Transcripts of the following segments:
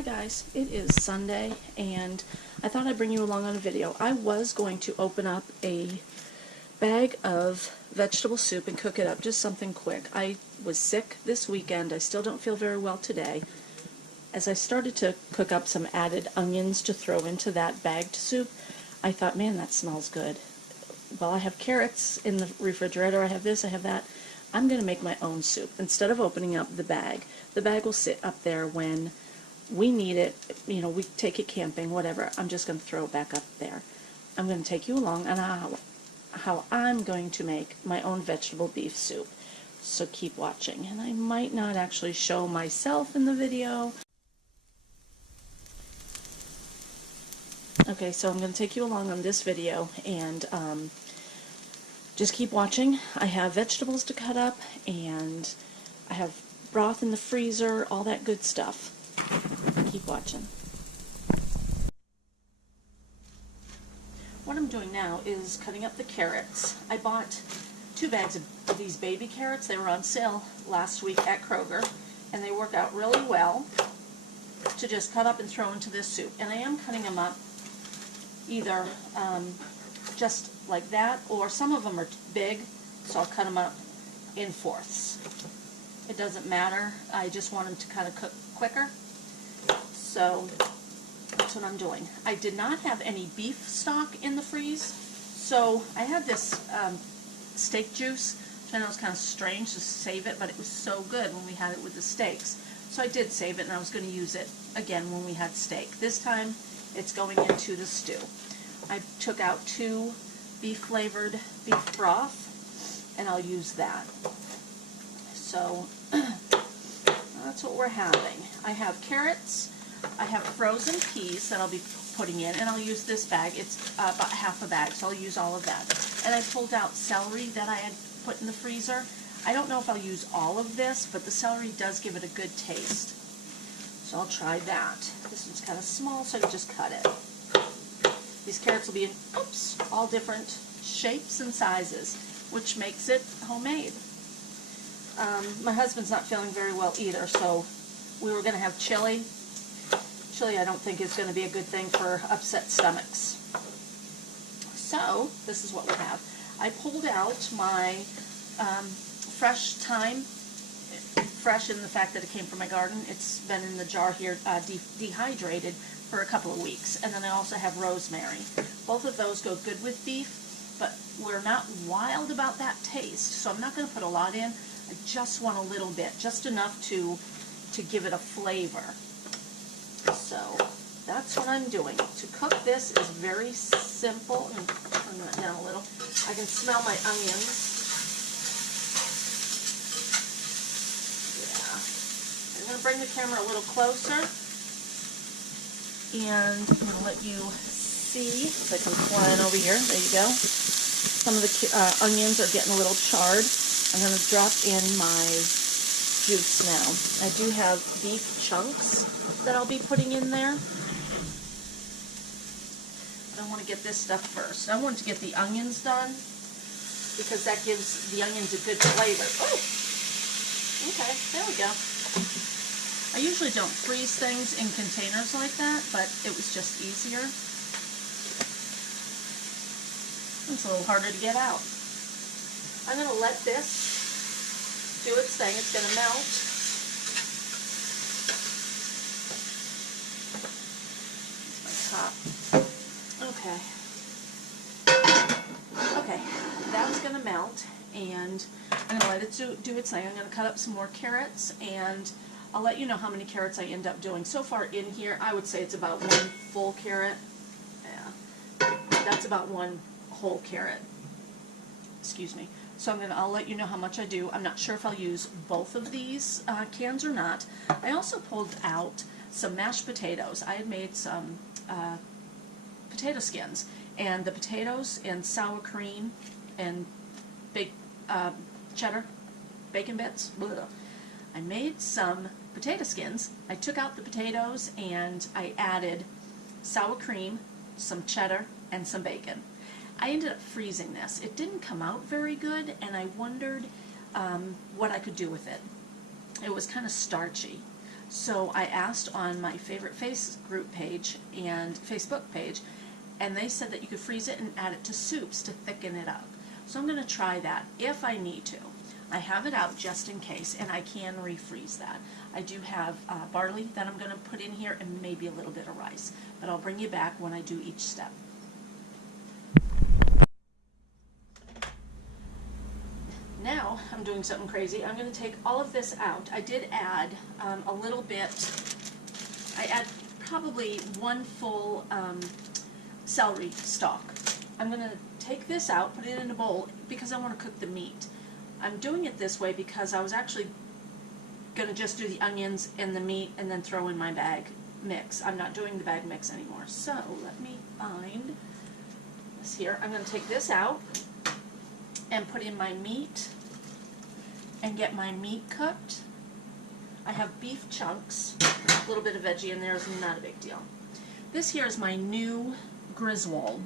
Hi guys, it is Sunday and I thought I'd bring you along on a video. I was going to open up a bag of vegetable soup and cook it up, just something quick. I was sick this weekend. I still don't feel very well today. As I started to cook up some added onions to throw into that bagged soup, I thought, man, that smells good. Well, I have carrots in the refrigerator. I have this, I have that. I'm going to make my own soup. Instead of opening up the bag will sit up there when we need it, you know, we take it camping, whatever. I'm just going to throw it back up there. I'm going to take you along on how I'm going to make my own vegetable beef soup. So keep watching. And I might not actually show myself in the video. Okay, so I'm going to take you along on this video and just keep watching. I have vegetables to cut up and I have broth in the freezer, all that good stuff. Keep watching. What I'm doing now is cutting up the carrots. I bought 2 bags of these baby carrots. They were on sale last week at Kroger, and they work out really well to just cut up and throw into this soup. And I am cutting them up either just like that, or some of them are big, so I'll cut them up in fourths. It doesn't matter. I just want them to kind of cook quicker. So that's what I'm doing. I did not have any beef stock in the freeze, so I had this steak juice, which I know is kind of strange to save it, but it was so good when we had it with the steaks. So I did save it, and I was going to use it again when we had steak. This time it's going into the stew. I took out 2 beef-flavored beef broth, and I'll use that. So that's what we're having. I have carrots. I have frozen peas that I'll be putting in, and I'll use this bag. It's about half a bag, so I'll use all of that. And I pulled out celery that I had put in the freezer. I don't know if I'll use all of this, but the celery does give it a good taste. So I'll try that. This one's kind of small, so I can just cut it. These carrots will be in, all different shapes and sizes, which makes it homemade. My husband's not feeling very well either, so we were going to have chili. Chili I don't think is going to be a good thing for upset stomachs. So this is what we have. I pulled out my fresh thyme, fresh in the fact that it came from my garden. It's been in the jar here dehydrated for a couple of weeks. And then I also have rosemary. Both of those go good with beef, but we're not wild about that taste, so I'm not going to put a lot in. I just want a little bit, just enough to give it a flavor. So that's what I'm doing. To cook this is very simple. I'm going to turn that down a little. I can smell my onions. Yeah. I'm going to bring the camera a little closer, and I'm going to let you see if I come flying over here. There you go. Some of the onions are getting a little charred. I'm going to drop in my juice now. I do have beef chunks that I'll be putting in there. I want to get this stuff first. I want to get the onions done because that gives the onions a good flavor. Oh, okay, there we go. I usually don't freeze things in containers like that, but it was just easier. It's a little harder to get out. I'm going to let this do its thing. It's going to melt. Top. Okay. Okay, that's going to melt, and I'm going to let it do its thing. I'm going to cut up some more carrots, and I'll let you know how many carrots I end up doing. So far in here, I would say it's about 1 full carrot. Yeah, that's about 1 whole carrot. Excuse me. So I'll let you know how much I do. I'm not sure if I'll use both of these cans or not. I also pulled out some mashed potatoes. I had made some potato skins, and the potatoes and sour cream and big cheddar bacon bits. Blah. I made some potato skins. I took out the potatoes and I added sour cream, some cheddar, and some bacon. I ended up freezing this. It didn't come out very good, and I wondered what I could do with it. It was kind of starchy. So I asked on my favorite face group page and Facebook page, and they said that you could freeze it and add it to soups to thicken it up. So I'm going to try that if I need to. I have it out just in case, and I can refreeze that. I do have barley that I'm going to put in here and maybe a little bit of rice, but I'll bring you back when I do each step. Now I'm doing something crazy. I'm going to take all of this out. I did add a little bit. I add probably one full celery stalk. I'm going to take this out, put it in a bowl because I want to cook the meat. I'm doing it this way because I was actually going to just do the onions and the meat and then throw in my bag mix. I'm not doing the bag mix anymore. So let me find this here. I'm going to take this out and put in my meat and get my meat cooked. I have beef chunks. A little bit of veggie in there is not a big deal. This here is my new Griswold.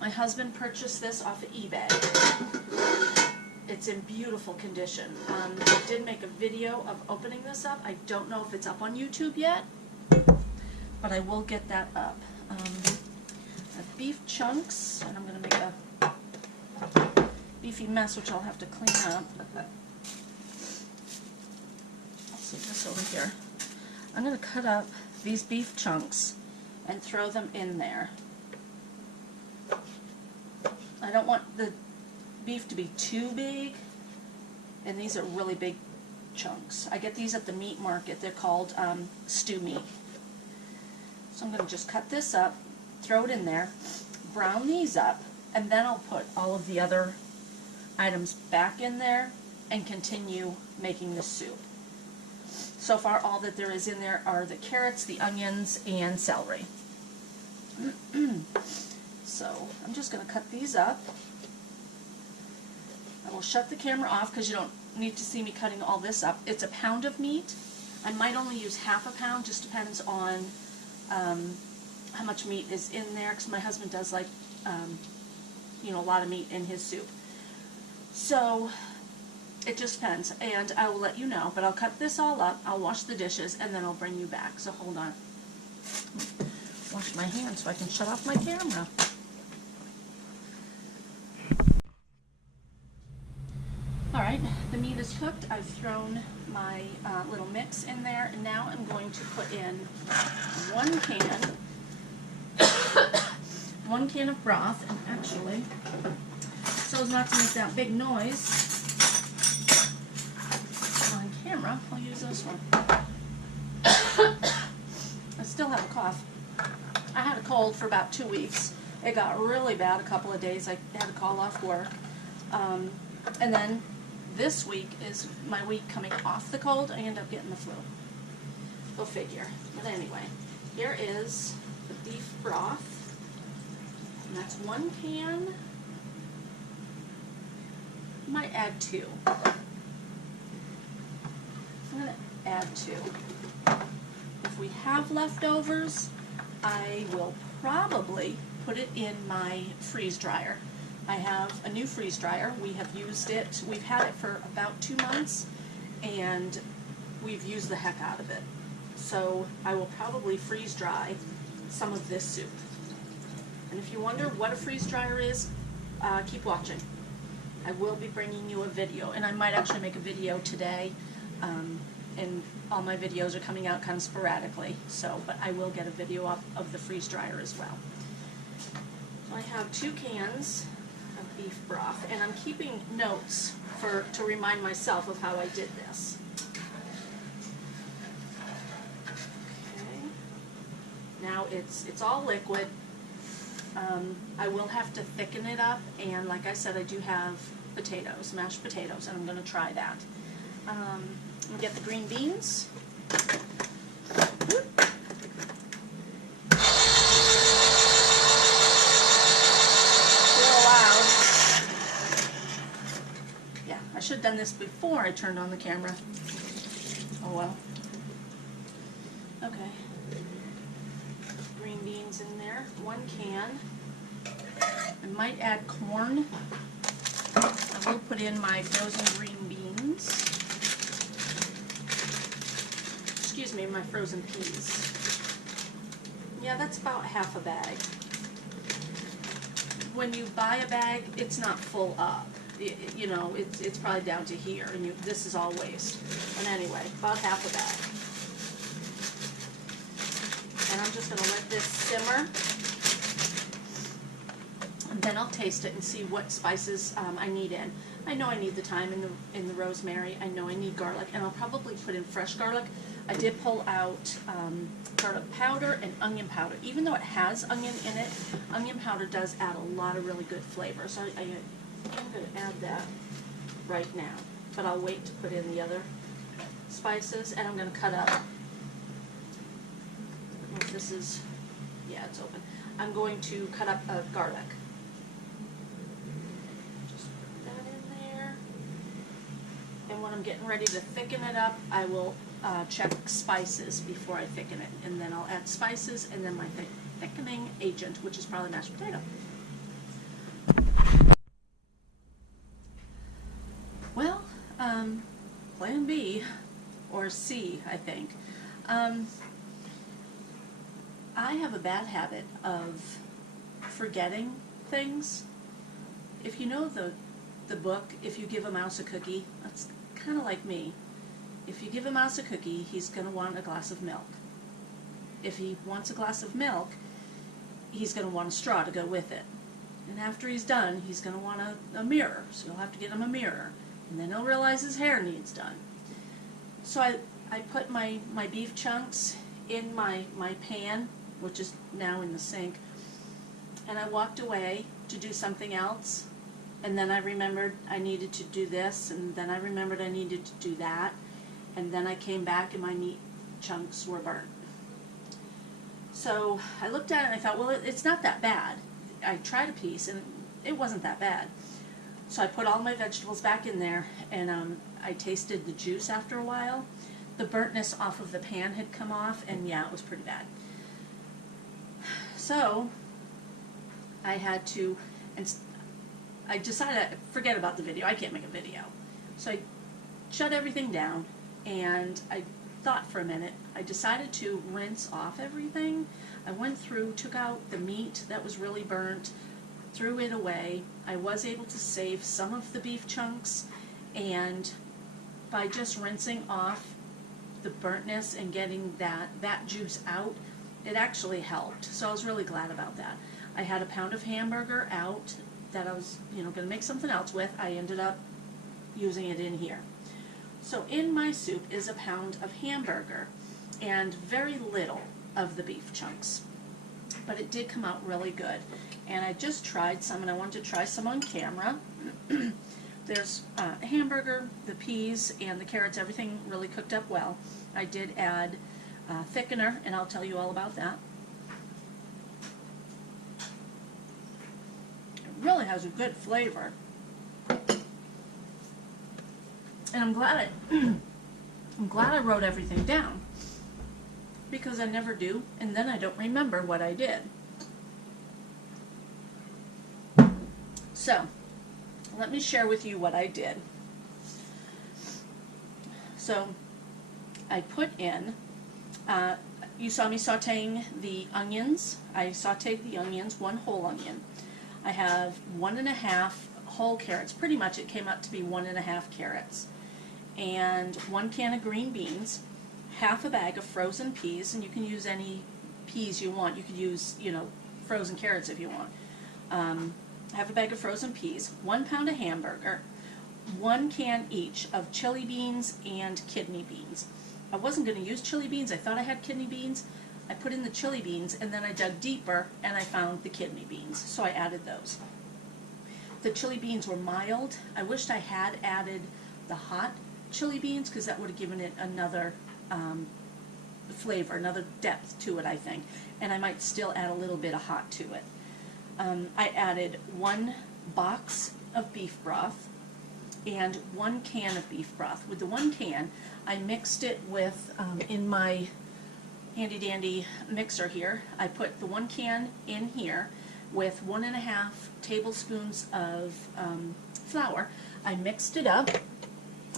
My husband purchased this off of eBay. It's in beautiful condition. I did make a video of opening this up. I don't know if it's up on YouTube yet, but I will get that up. I have beef chunks, and I'm going to make a beefy mess, which I'll have to clean up. I'll see this over here. I'm going to cut up these beef chunks and throw them in there. I don't want the beef to be too big, and these are really big chunks. I get these at the meat market. They're called stew meat. So I'm going to just cut this up, throw it in there, brown these up, and then I'll put all of the other items back in there and continue making the soup. So far all that there is in there are the carrots, the onions, and celery. So I'm just going to cut these up. I will shut the camera off because you don't need to see me cutting all this up. It's a pound of meat. I might only use half a pound, just depends on how much meat is in there, because my husband does like you know, a lot of meat in his soup. So it just depends, and I will let you know, but I'll cut this all up, I'll wash the dishes, and then I'll bring you back. So hold on. Wash my hands so I can shut off my camera. Alright, the meat is cooked. I've thrown my little mix in there, and now I'm going to put in 1 can of broth, and actually, so as not to make that big noise on camera, I'll use this one. I still have a cough. I had a cold for about 2 weeks. It got really bad a couple of days. I had to call off work. And then this week is my week coming off the cold. I end up getting the flu. Go figure. But anyway, here is the beef broth. And that's 1 can. Might add 2. I'm going to add 2. If we have leftovers, I will probably put it in my freeze dryer. I have a new freeze dryer. We have used it. We've had it for about 2 months, and we've used the heck out of it. So I will probably freeze dry some of this soup. And if you wonder what a freeze dryer is, keep watching. I will be bringing you a video, and I might actually make a video today. And all my videos are coming out kind of sporadically, so, but I will get a video up of the freeze dryer as well. So I have 2 cans of beef broth, and I'm keeping notes to remind myself of how I did this. Okay. Now it's all liquid. I will have to thicken it up, and like I said, I do have potatoes, mashed potatoes, and I'm going to try that. I'm going to get the green beans. I should have done this before I turned on the camera. Oh well. Okay. Green beans in there. 1 can. I might add corn. I will put in my frozen green beans. excuse me, my frozen peas. Yeah, that's about half a bag. When you buy a bag, it's not full up. You know, it's probably down to here, and this is all waste. And anyway, about half a bag. And I'm just going to let this simmer. And then I'll taste it and see what spices I need in. I know I need the thyme in the rosemary. I know I need garlic, and I'll probably put in fresh garlic. I did pull out garlic powder and onion powder. Even though it has onion in it, onion powder does add a lot of really good flavor. So I'm going to add that right now. But I'll wait to put in the other spices, and I'm going to cut up. This is, yeah, it's open. I'm going to cut up a garlic. Just put that in there. And when I'm getting ready to thicken it up, I will check spices before I thicken it. And then I'll add spices and then my thickening agent, which is probably mashed potato. Well, plan B, or C, I think. I have a bad habit of forgetting things. If you know the book, If You Give a Mouse a Cookie, that's kind of like me. If you give a mouse a cookie, he's going to want a glass of milk. If he wants a glass of milk, he's going to want a straw to go with it. And after he's done, he's going to want a mirror, so you'll have to get him a mirror. And then he'll realize his hair needs done. So I put my beef chunks in my pan, which is now in the sink, and I walked away to do something else, and then I remembered I needed to do this, and then I remembered I needed to do that, and then I came back and my meat chunks were burnt. So I looked at it and I thought, well, it's not that bad. I tried a piece and it wasn't that bad. So I put all my vegetables back in there, and I tasted the juice after a while. The burntness off of the pan had come off, and yeah, it was pretty bad. So I had to, and I decided, forget about the video, I can't make a video. So I shut everything down, and I thought for a minute. I decided to rinse off everything. I went through, took out the meat that was really burnt, threw it away. I was able to save some of the beef chunks, and by just rinsing off the burntness and getting that juice out, it actually helped. So I was really glad about that. I had a pound of hamburger out that I was, going to make something else with. I ended up using it in here. So in my soup is a pound of hamburger and very little of the beef chunks. But it did come out really good. And I just tried some, and I wanted to try some on camera. There's hamburger, the peas, and the carrots, everything really cooked up well. I did add thickener, and I'll tell you all about that. It really has a good flavor. And I'm glad I wrote everything down, because I never do, and then I don't remember what I did. So, let me share with you what I did. So, I put in, you saw me sauteing the onions. I sauteed the onions, 1 whole onion. I have 1½ whole carrots. Pretty much it came out to be 1½ carrots. And 1 can of green beans, half a bag of frozen peas, and you can use any peas you want. You could use, frozen carrots if you want. Half a bag of frozen peas, 1 pound of hamburger, 1 can each of chili beans and kidney beans. I wasn't going to use chili beans. I thought I had kidney beans. I put in the chili beans, and then I dug deeper, and I found the kidney beans, so I added those. The chili beans were mild. I wished I had added the hot chili beans, because that would have given it another flavor, another depth to it, I think. And I might still add a little bit of hot to it. I added 1 box of beef broth and 1 can of beef broth. With the 1 can, I mixed it with, in my handy dandy mixer here, I put the 1 can in here with 1½ tablespoons of flour. I mixed it up,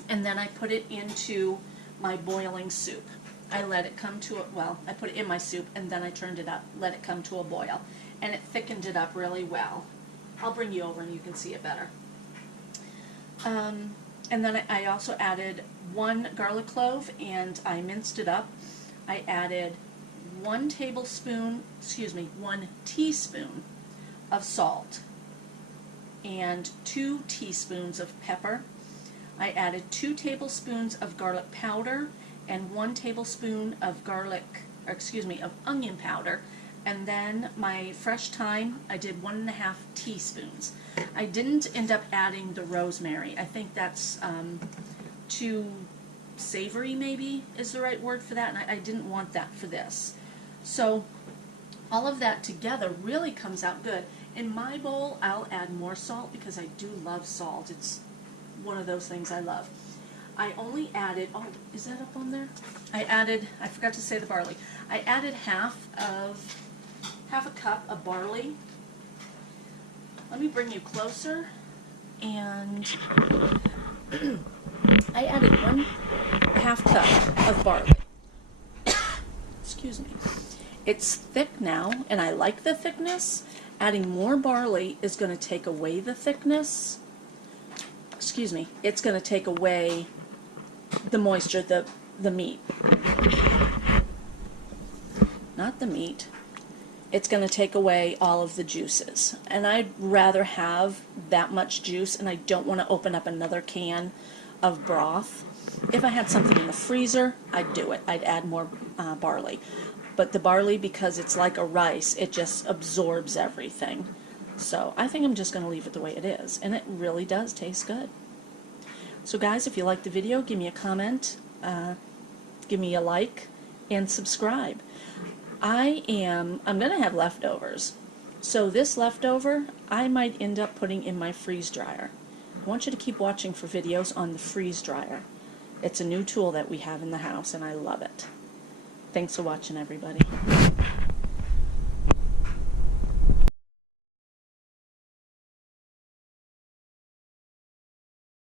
and then I put it into my boiling soup. I let it come to I put it in my soup and then I turned it up, let it come to a boil, and it thickened it up really well. I'll bring you over and you can see it better. And then I also added 1 garlic clove and I minced it up. I added 1 teaspoon of salt and 2 teaspoons of pepper. I added 2 tablespoons of garlic powder and 1 tablespoon of onion powder. And then my fresh thyme, I did 1.5 teaspoons. I didn't end up adding the rosemary. I think that's too savory, maybe is the right word for that, and I didn't want that for this. So all of that together really comes out good. In my bowl, I'll add more salt because I do love salt. It's one of those things I love. I only added, oh, is that up on there? I forgot to say the barley. I added half a cup of barley. Let me bring you closer, and I added 1/2 cup of barley. Excuse me. It's thick now, and I like the thickness. Adding more barley is going to take away the thickness. Excuse me. It's going to take away the moisture, the meat. Not the meat. It's going to take away all of the juices. And I'd rather have that much juice, and I don't want to open up another can of broth. If I had something in the freezer, I'd do it. I'd add more barley. But the barley, because it's like a rice, it just absorbs everything. So I think I'm just going to leave it the way it is. And it really does taste good. So guys, if you liked the video, give me a comment, give me a like, and subscribe. I'm going to have leftovers. So this leftover, I might end up putting in my freeze dryer. I want you to keep watching for videos on the freeze dryer. It's a new tool that we have in the house, and I love it. Thanks for watching, everybody.